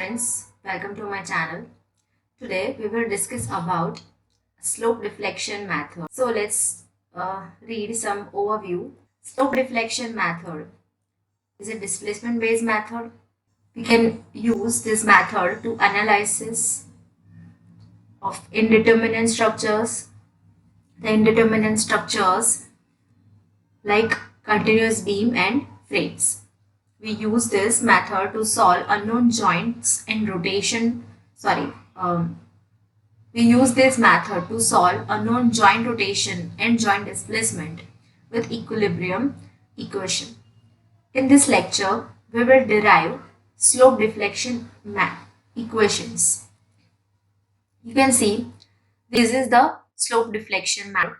friends, welcome to my channel. Today we will discuss about slope deflection method. So let's read some overview. Slope deflection method is a displacement based method. We can use this method to analysis of indeterminate structures. The indeterminate structures like continuous beam and frames. We use this method to solve unknown joints and rotation. We use this method to solve unknown joint rotation and joint displacement with equilibrium equation. In this lecture, we will derive slope deflection equations. You can see this is the slope deflection map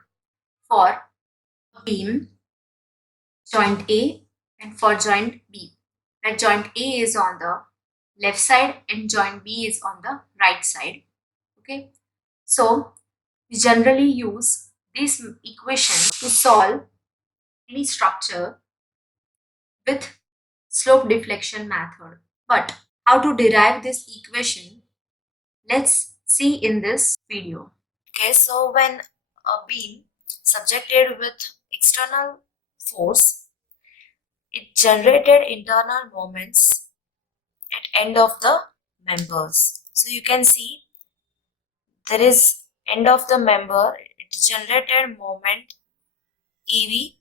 for beam joint A and for joint B. Where joint A is on the left side and joint B is on the right side. Okay, so we generally use this equation to solve any structure with slope deflection method. But how to derive this equation, let's see in this video. Okay, so when a beam subjected with external force, it generated internal moments at end of the members. So you can see there is end of the member, it generated moment EV,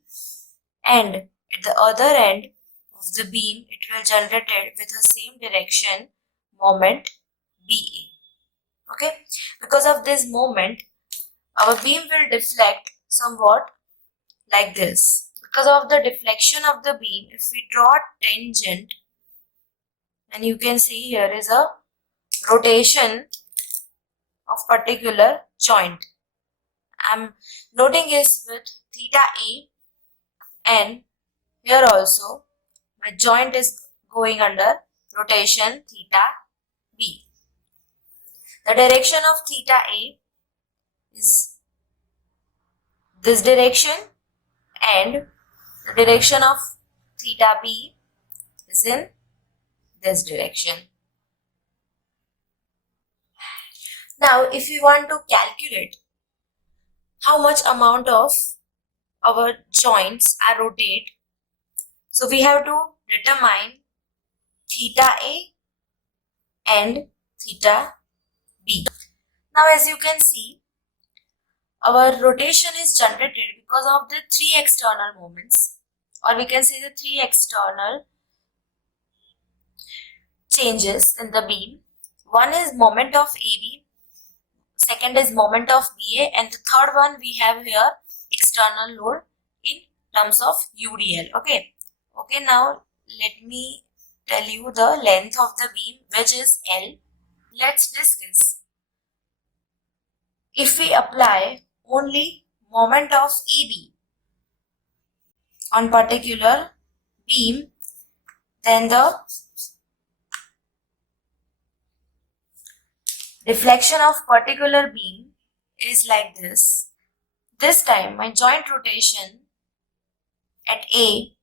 and at the other end of the beam it will generated with the same direction moment BA. Okay, because of this moment our beam will deflect somewhat like this. Because of the deflection of the beam, if we draw tangent, and you can see here is a rotation of particular joint. I'm noting this with theta A, and here also my joint is going under rotation theta B. The direction of theta A is this direction and the direction of theta B is in this direction. Now if we want to calculate how much amount of our joints are rotate, so we have to determine theta A and theta B. Now as you can see, our rotation is generated because of the three external moments, or we can say the three external changes in the beam. One is moment of AB, second is moment of BA, and the third one we have here external load in terms of UDL. Okay, now let me tell you the length of the beam, which is L. Let's discuss. If we apply only moment of AB on particular beam, then the deflection of particular beam is like this. This time my joint rotation at A,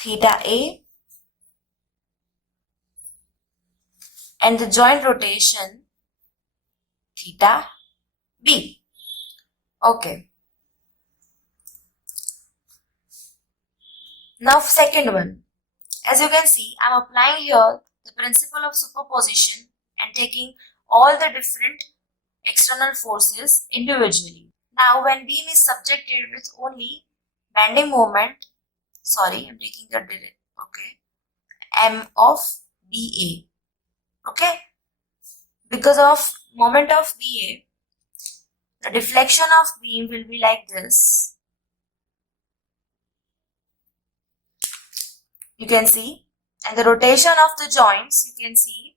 theta A, and the joint rotation theta B. Okay. Now second one. As you can see, I am applying here the principle of superposition and taking all the different external forces individually. Now when beam is subjected with only bending moment, I'm taking the M of BA. Okay, because of moment of BA, the deflection of beam will be like this. You can see, and the rotation of the joints, you can see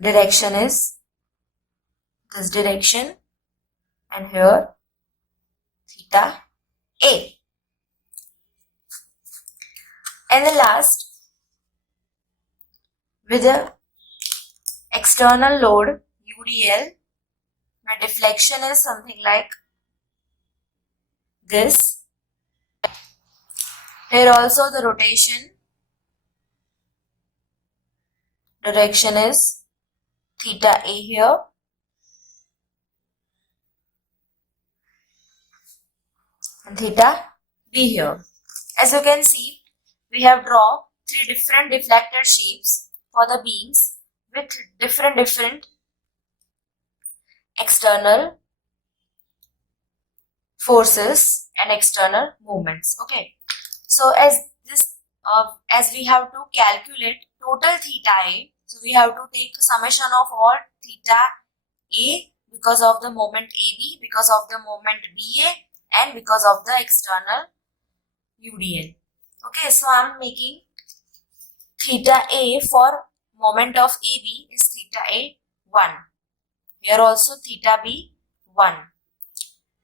direction is this direction, and here theta A. And the last, with the external load UDL, my deflection is something like this. Here also the rotation direction is theta A here. And theta B here. As you can see, we have drawn three different deflected shapes for the beams with different external forces and external movements. Okay. So as we have to calculate total theta A, so we have to take summation of all theta A because of the moment AB, because of the moment BA, and because of the external UDL. Okay, so I am making theta A for moment of AB is theta A 1. Here also theta B 1.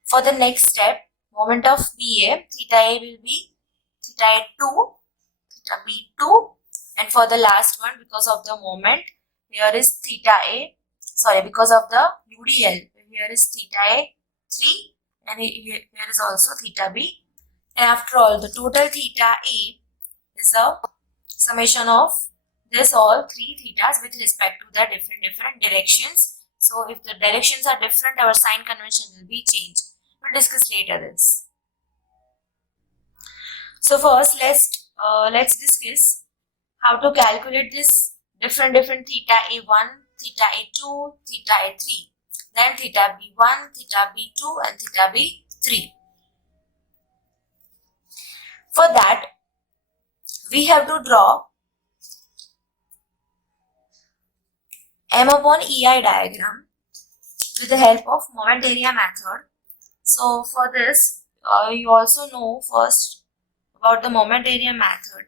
For the next step, moment of BA, theta A will be theta A 2, theta B 2, and for the last one, because of the moment, here is theta A, because of the UDL, here is theta A 3, and here is also theta B. And after all, the total theta A is a summation of this all three thetas with respect to the different directions. So if the directions are different, our sign convention will be changed. We'll discuss later this. So first, let's discuss how to calculate this different theta A1, theta A2, theta A3, then theta B1, theta B2, and theta B3. For that, we have to draw M upon EI diagram with the help of moment area method. So for this, you also know first about the moment area method.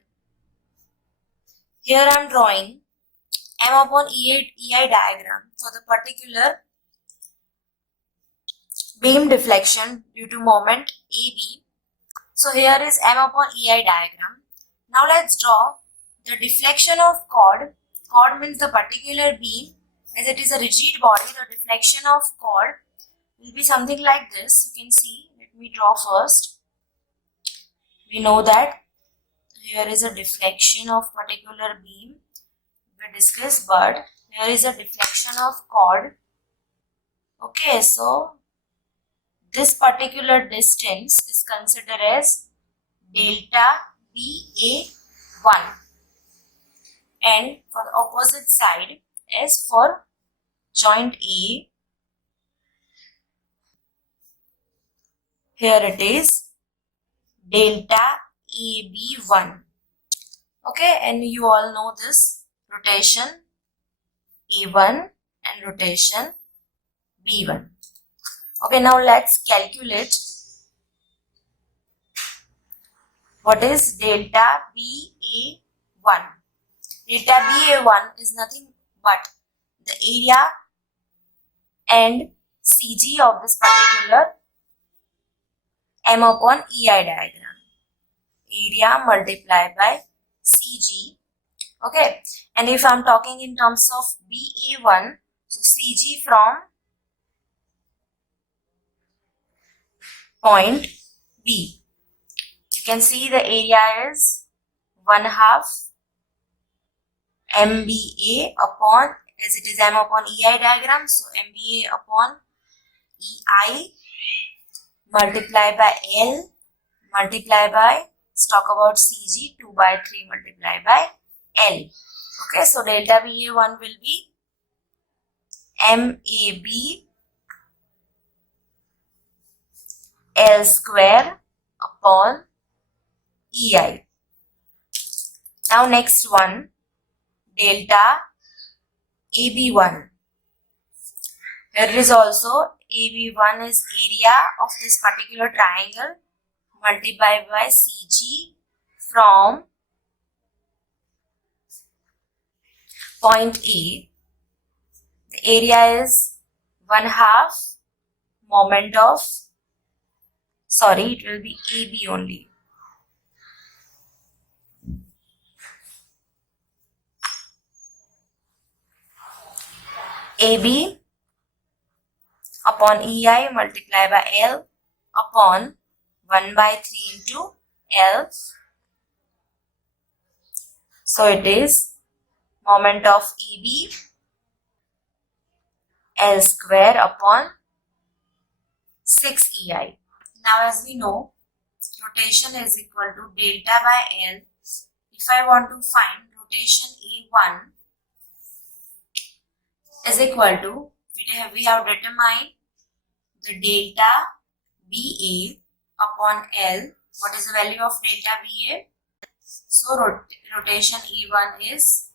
Here I am drawing M upon EI diagram for the particular beam deflection due to moment AB. So here is M upon EI diagram. Now let's draw the deflection of chord. Chord means the particular beam. As it is a rigid body, the deflection of chord will be something like this. You can see, let me draw first. We know that here is a deflection of particular beam. We discussed, but here is a deflection of chord. Okay, so this particular distance is considered as delta BA1, and for the opposite side as for joint A, here it is delta AB1. Okay, and you all know this rotation A1 and rotation B1. Okay, now let's calculate what is delta BA1. Delta BA1 is nothing but the area and CG of this particular M upon EI diagram. Area multiplied by CG. Okay, and if I am talking in terms of BA1, so CG from point B. You can see the area is 1/2 MBA upon, as it is M upon EI diagram, so MBA upon EI multiplied by L multiplied by, let's talk about CG, 2/3 multiplied by L. Okay, so delta BA1 will be MAB L square upon EI. Now next one, delta AB1. Here is also AB1 is area of this particular triangle multiplied by CG from point A. The area is 1/2 moment of, it will be AB only. AB upon EI multiplied by L upon 1 by 3 into L. So it is moment of AB L square upon 6 EI. Now as we know, rotation is equal to delta by L. If I want to find rotation A1 is equal to, we have determined the delta BA upon L. What is the value of delta BA? So rotation A1 is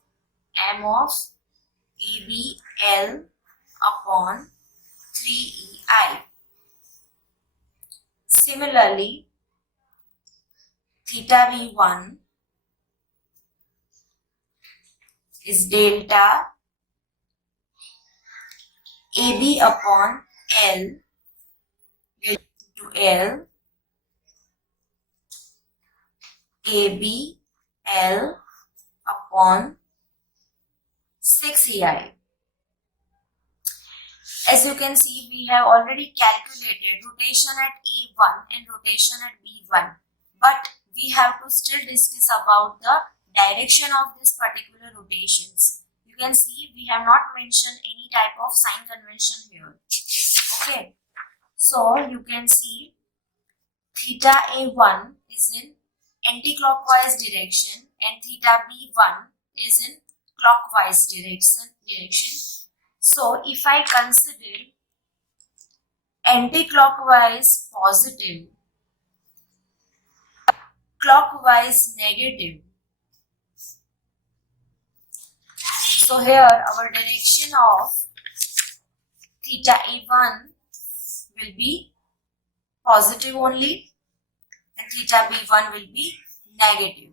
m of ABL upon 3EI. Similarly, theta B1 is delta AB upon L to L, AB L upon 6EI. As you can see, we have already calculated rotation at A1 and rotation at B1, but we have to still discuss about the direction of these particular rotations. You can see we have not mentioned any type of sign convention here. Okay, so you can see theta A1 is in anti-clockwise direction and theta B1 is in clockwise direction. So if I consider anti-clockwise positive, clockwise negative, so here our direction of theta A1 will be positive only and theta B1 will be negative.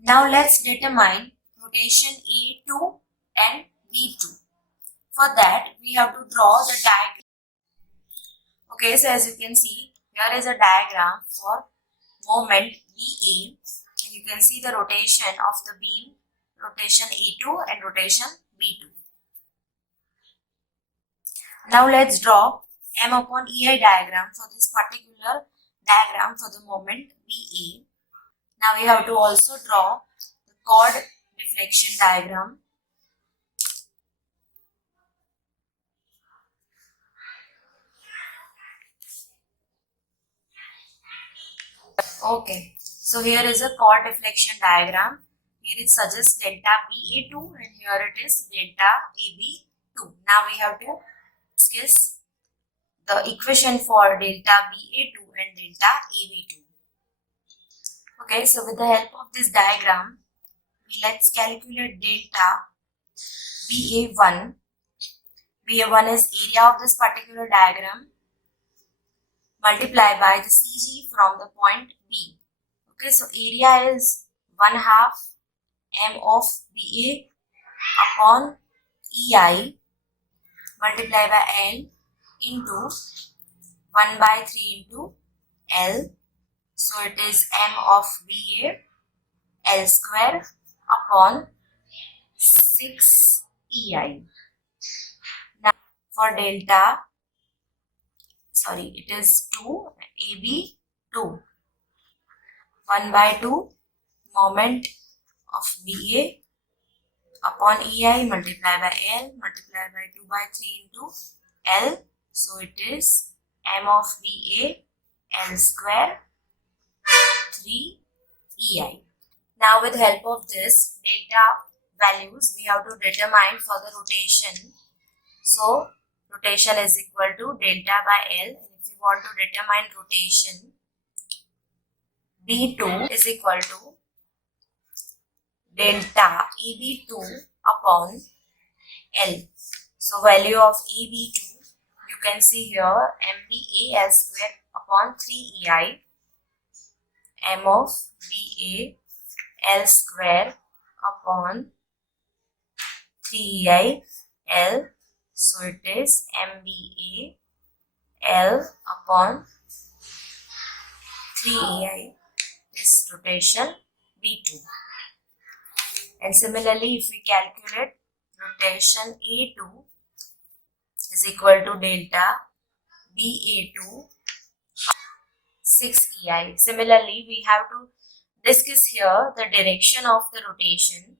Now let's determine rotation A2 and B2. For that, we have to draw the diagram. Okay, so as you can see, here is a diagram for moment BA. And you can see the rotation of the beam, rotation A2 and rotation B2. Now let's draw M upon EI diagram for this particular diagram for the moment BA. Now we have to also draw the chord deflection diagram. Okay, so here is a chord deflection diagram. Here it suggests delta BA2 and here it is delta AB2. Now we have to discuss the equation for delta BA2 and delta AB2. Okay, so with the help of this diagram, let's calculate delta BA1. BA1 is area of this particular diagram multiplied by the CG from the point B. Okay, so area is 1/2 m of BA upon EI multiplied by L into 1 by 3 into L. So it is m of BA L square upon 6 EI. Now for delta, it is 2 AB 2. 1 by 2 moment of BA upon EI multiplied by L multiplied by 2 by 3 into L. So it is m of BA L square 3 EI. Now with the help of this delta values, we have to determine for the rotation. So rotation is equal to delta by L. And if you want to determine rotation, B2 is equal to delta AB2 upon L. So value of AB2, you can see here MBA L square upon 3 EI, M of BA L square upon 3 EI L. So it is MBA L upon 3 EI. This rotation B2. And similarly, if we calculate rotation A2 is equal to delta BA2 6 EI. Similarly, we have to discuss here the direction of the rotation.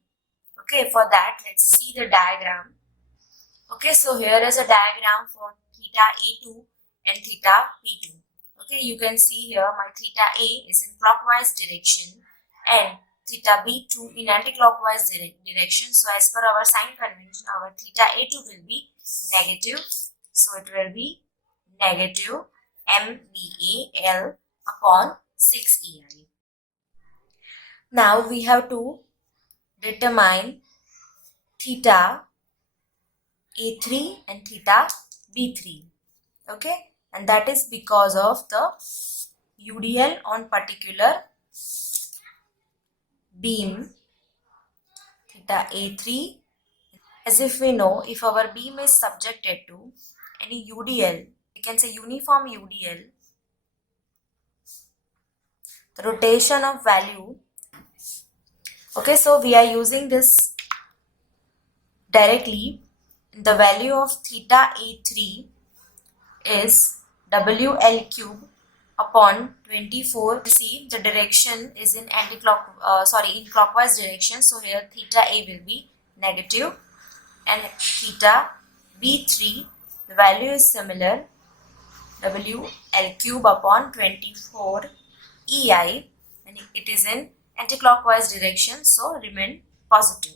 Okay, for that, let's see the diagram. Okay, so here is a diagram for theta A2 and theta B2. Okay, you can see here my theta A is in clockwise direction and theta B2 in anti-clockwise direction. So as per our sign convention, our theta A2 will be negative. So it will be negative MBAL upon 6 EI. Now we have to determine theta A3 and theta B3. Okay, and that is because of the UDL on particular beam theta A3. As if we know, if our beam is subjected to any UDL, we can say uniform UDL, the rotation of value. Okay, so we are using this directly. The value of theta A3 is WL cube upon 24. See, the direction is in in clockwise direction. So here theta A will be negative, and theta B3, the value is similar, WL cube upon 24 EI, and it is in anti-clockwise direction, so remain positive.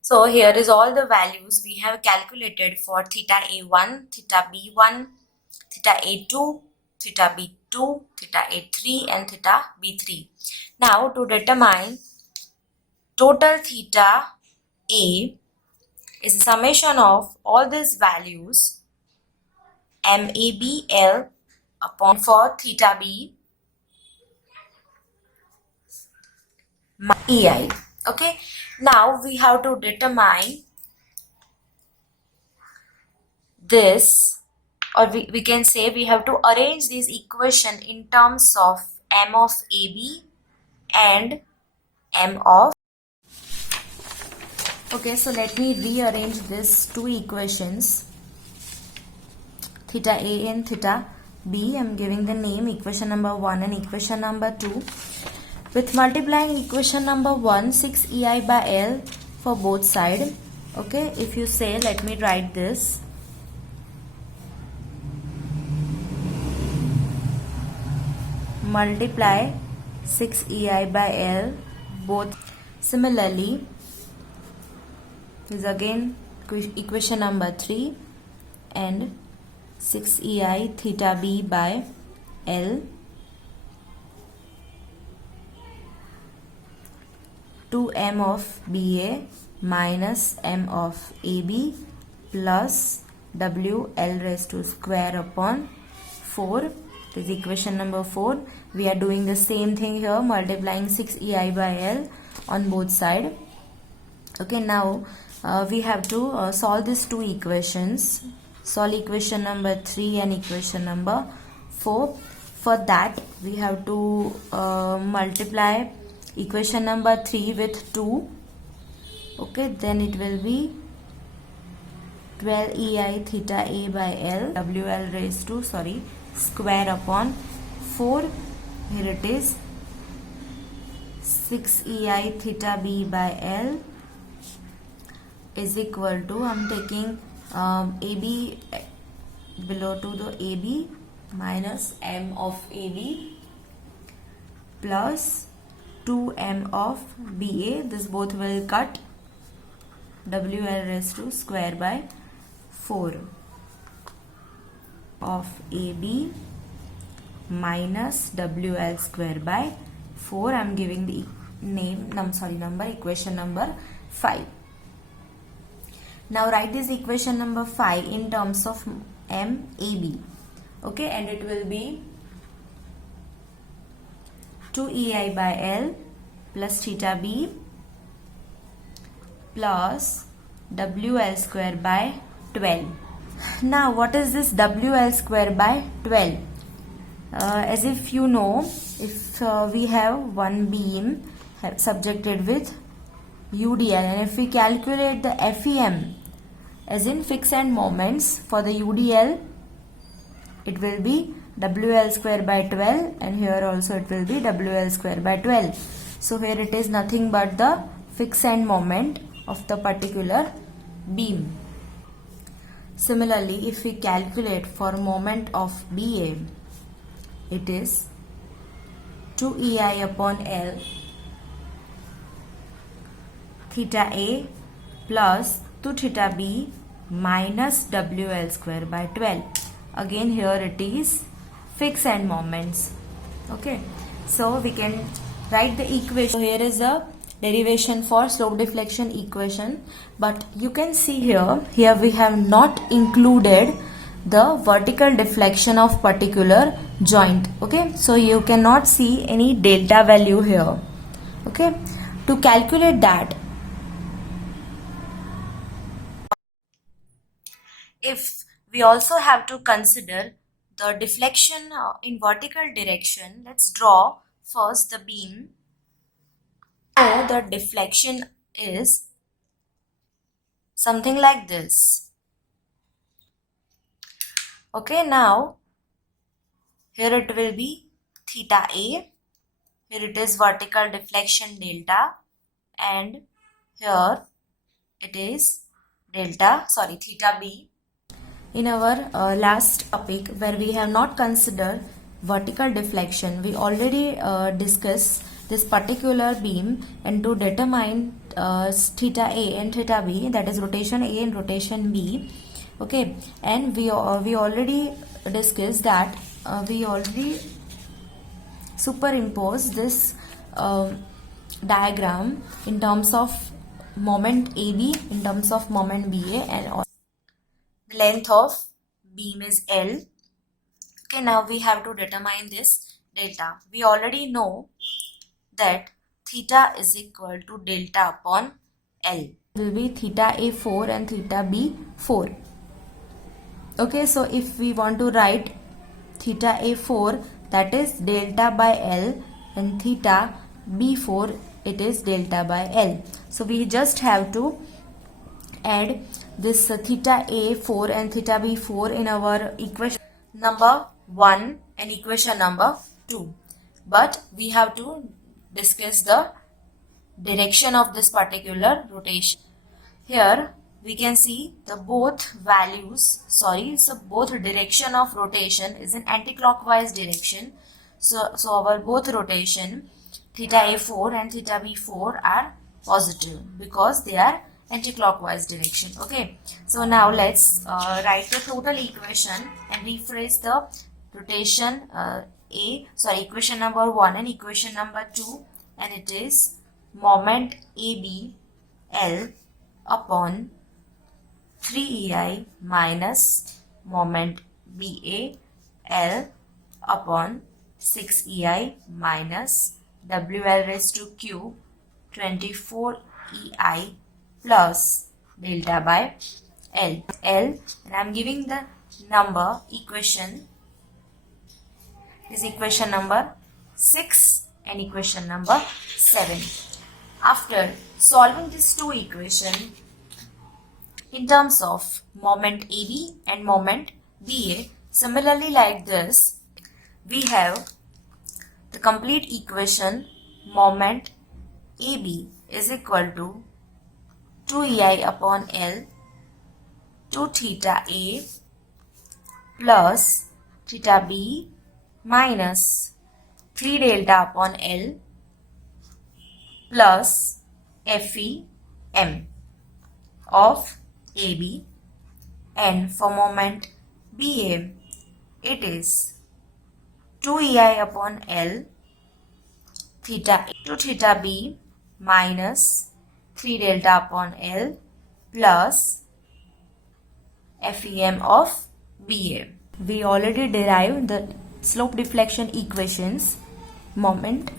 So here is all the values we have calculated for theta A1, theta B1, theta A2, theta B2, theta A3 and theta B3. Now to determine total theta A is a summation of all these values MABL upon for theta B EI. Okay, now we have to determine this, or we can say we have to arrange this equation in terms of M of AB and M of. Okay, so let me rearrange these two equations, theta A and theta B. I am giving the name equation number 1 and equation number 2. With multiplying equation number 1, 6 EI by L for both sides. Okay, if you say, let me write this. Multiply 6 EI by L both. Similarly, is again equation number 3 and 6 EI theta B by L 2m of BA minus m of AB plus WL raised to square upon 4. This is equation number 4. We are doing the same thing here, multiplying 6 EI by L on both sides. Okay, now we have to solve these two equations. Solve equation number 3 and equation number 4. For that, we have to multiply equation number 3 with 2. Okay, then it will be 12 EI theta A by L WL raised to square upon 4. Here it is 6 EI theta B by L is equal to, I am taking AB below to the AB minus m of AB plus 2m of BA. This both will cut, WL raised to square by 4 of AB minus WL square by 4. I am giving the number equation number 5. Now write this equation number 5 in terms of MAB. Okay, and it will be 2 EI by L plus theta B plus WL square by 12. Now what is this WL square by 12? As if you know, if we have one beam subjected with UDL, and if we calculate the FEM as in fixed end moments for the UDL, it will be WL square by 12, and here also it will be WL square by 12. So here it is nothing but the fixed end moment of the particular beam. Similarly, if we calculate for moment of BA, it is 2EI upon L theta A plus 2 theta B minus WL square by 12. Again here it is fixed end moments. Okay, so we can write the equation. So here is the derivation for slope deflection equation, but you can see here we have not included the vertical deflection of particular joint. Okay, so you cannot see any delta value here. Okay, to calculate that, if we also have to consider the deflection in vertical direction, let's draw first the beam. So the deflection is something like this. Okay, now here it will be theta A, here it is vertical deflection delta, and here it is theta B. In our last topic, where we have not considered vertical deflection, we already discussed this particular beam, and to determine theta A and theta B, that is rotation A and rotation B. Okay, and we already discussed that we already superimpose this diagram in terms of moment AB, in terms of moment BA, and the length of beam is L. Okay, now we have to determine this delta. We already know that theta is equal to delta upon L. It will be theta A4 and theta B4. Okay, so if we want to write theta A4, that is delta by L, and theta B4, it is delta by L. So we just have to add this theta A4 and theta B4 in our equation number 1 and equation number 2. But we have to discuss the direction of this particular rotation. Here we can see the both direction of rotation is in anti-clockwise direction. So our both rotation theta A4 and theta B4 are positive because they are anti-clockwise direction. Okay, so now let's write the total equation and rephrase the rotation equation number 1 and equation number 2, and it is moment AB L upon 3EI minus moment BA L upon 6EI minus WL raised to Q 24EI plus delta by L, and I am giving the number equation is equation number 6 and equation number 7. After solving these two equations in terms of moment AB and moment BA, similarly like this, we have the complete equation moment AB is equal to 2EI upon L 2 theta A plus theta B minus 3 delta upon L plus FEM of AB, and for moment BA it is 2EI upon L theta A to theta B minus 3 delta upon L plus FEM of BA. We already derived the slope deflection equations, moment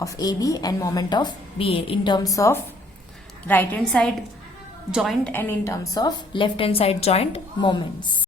of AB and moment of BA in terms of right hand side joint and in terms of left hand side joint moments.